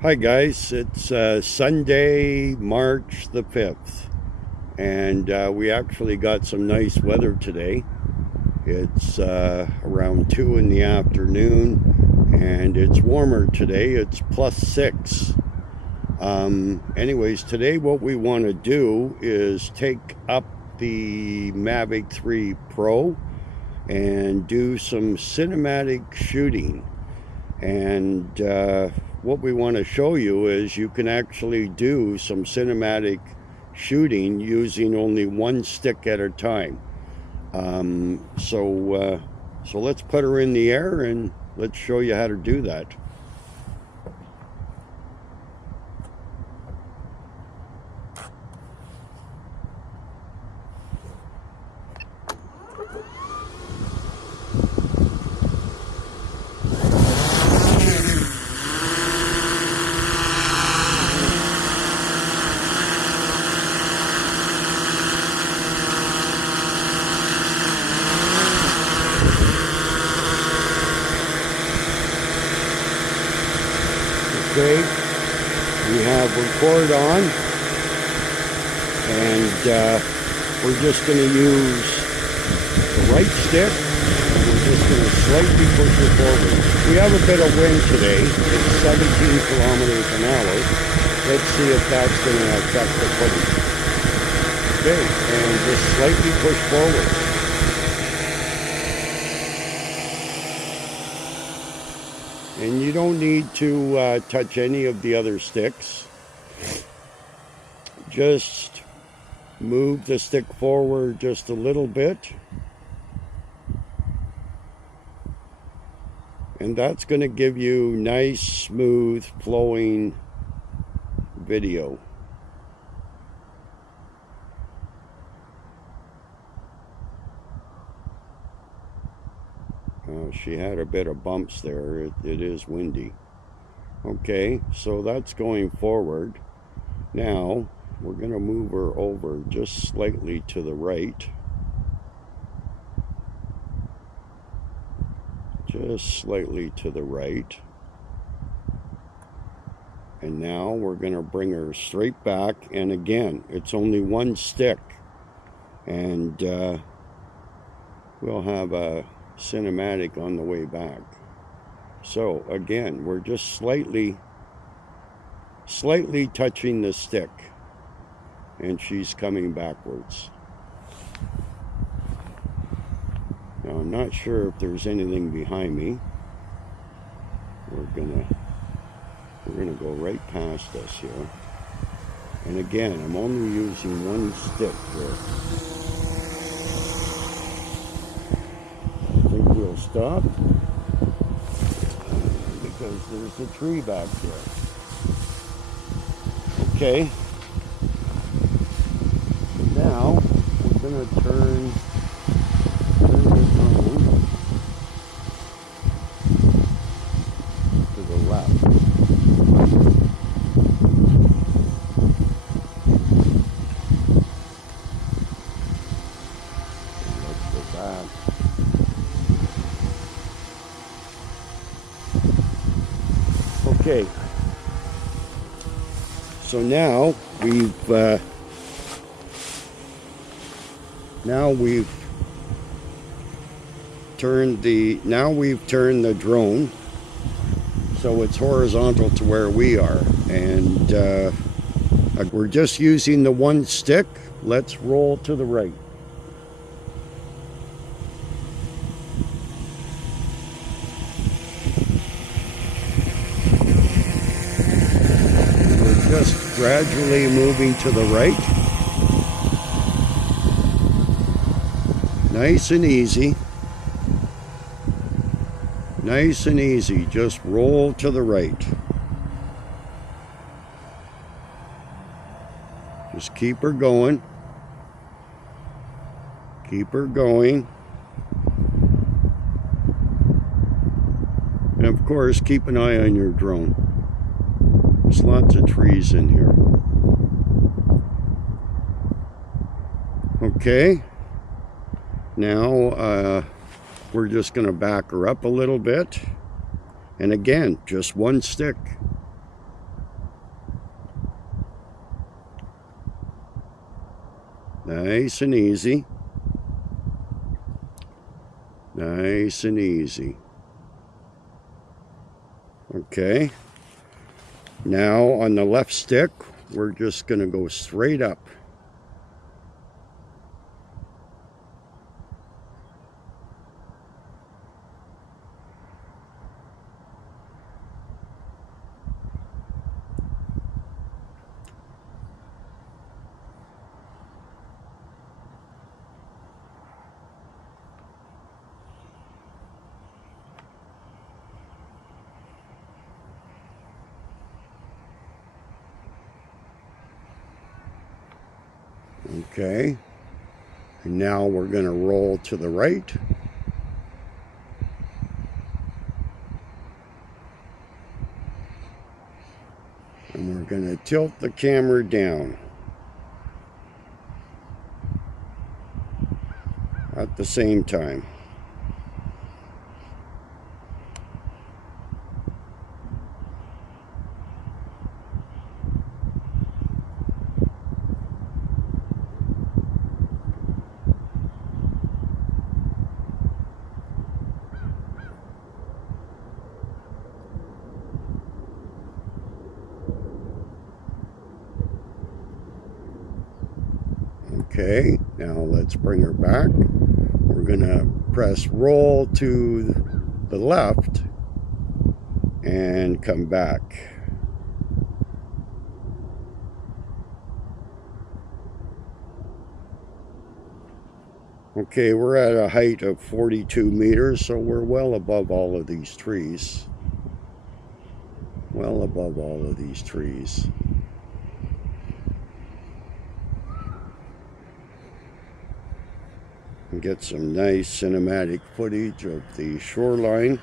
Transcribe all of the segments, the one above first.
Hi guys, it's Sunday, March the 5th, and we actually got some nice weather today. It's around 2 in the afternoon, and it's warmer today. It's +6. Anyways, today what we want to do is take up the Mavic 3 Pro and do some cinematic shooting. And what we want to show you is you can actually do some cinematic shooting using only one stick at a time. So let's put her in the air and let's show you how to do that. Okay, we have record on, and we're just going to use the right stick, and we're just going to slightly push it forward. We have a bit of wind today. It's 17 kilometers an hour. Let's see if that's going to affect the footage. Okay, and just slightly push forward. And you don't need to touch any of the other sticks. Just move the stick forward just a little bit. And that's going to give you nice, smooth, flowing video. She had a bit of bumps there. It is windy. Okay, so that's going forward. Now, we're going to move her over just slightly to the right. Just slightly to the right. And now we're going to bring her straight back. And again, it's only one stick. And we'll have a cinematic on the way back. So again, we're just slightly touching the stick, and she's coming backwards. Now I'm not sure if there's anything behind me. We're gonna go right past us here. And again, I'm only using one stick here. We'll stop because there's a tree back there. Okay. Now we're going to turn the drone to the left. And let's go back. Okay, so now we've turned the drone so it's horizontal to where we are, and we're just using the one stick. Let's roll to the right. Just gradually moving to the right. Nice and easy. Nice and easy. Just roll to the right. Just keep her going. Keep her going. And of course, keep an eye on your drone. There's lots of trees in here. Okay. Now we're just going to back her up a little bit. And again, just one stick. Nice and easy. Nice and easy. Okay. Now on the left stick, we're just going to go straight up. Okay, and now we're going to roll to the right. And we're going to tilt the camera down at the same time. Okay, now let's bring her back. We're going to press roll to the left and come back. Okay, we're at a height of 42 meters, so we're well above all of these trees. Well above all of these trees. And get some nice cinematic footage of the shoreline.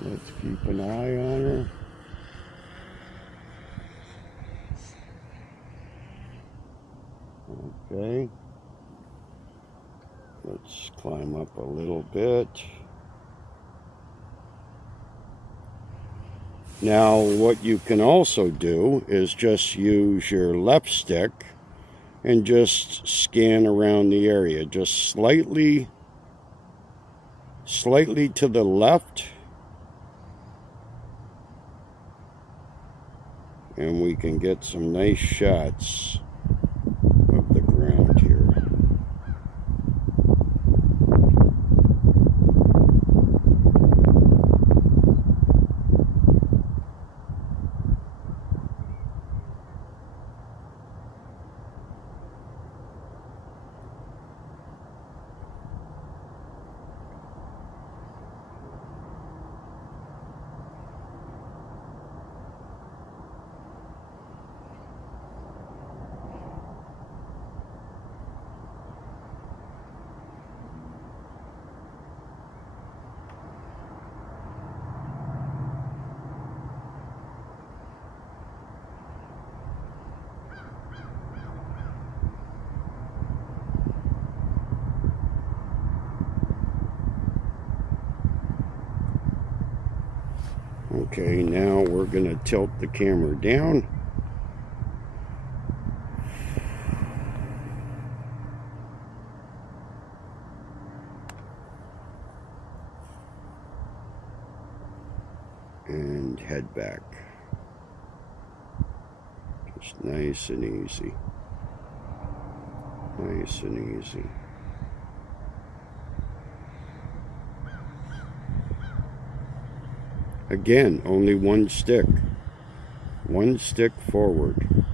Let's keep an eye on her. Okay. Let's climb up a little bit. Now, what you can also do is just use your left stick and just scan around the area, just slightly to the left, and we can get some nice shots of the ground here. Okay, now we're going to tilt the camera down. And head back. Just nice and easy. Nice and easy. Again, only one stick forward.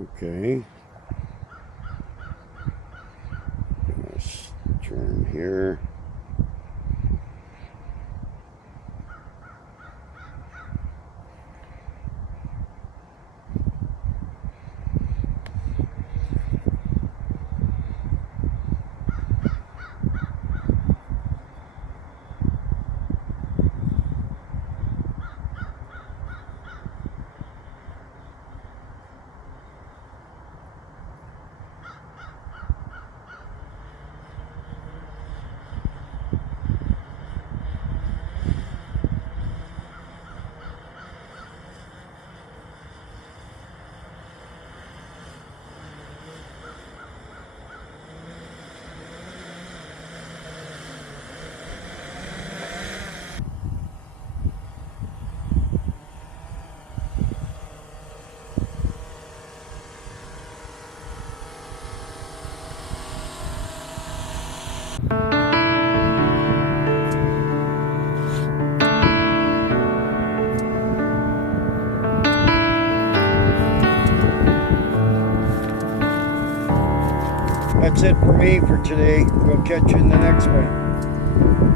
Okay. Let's turn here. That's it for me for today. We'll catch you in the next one.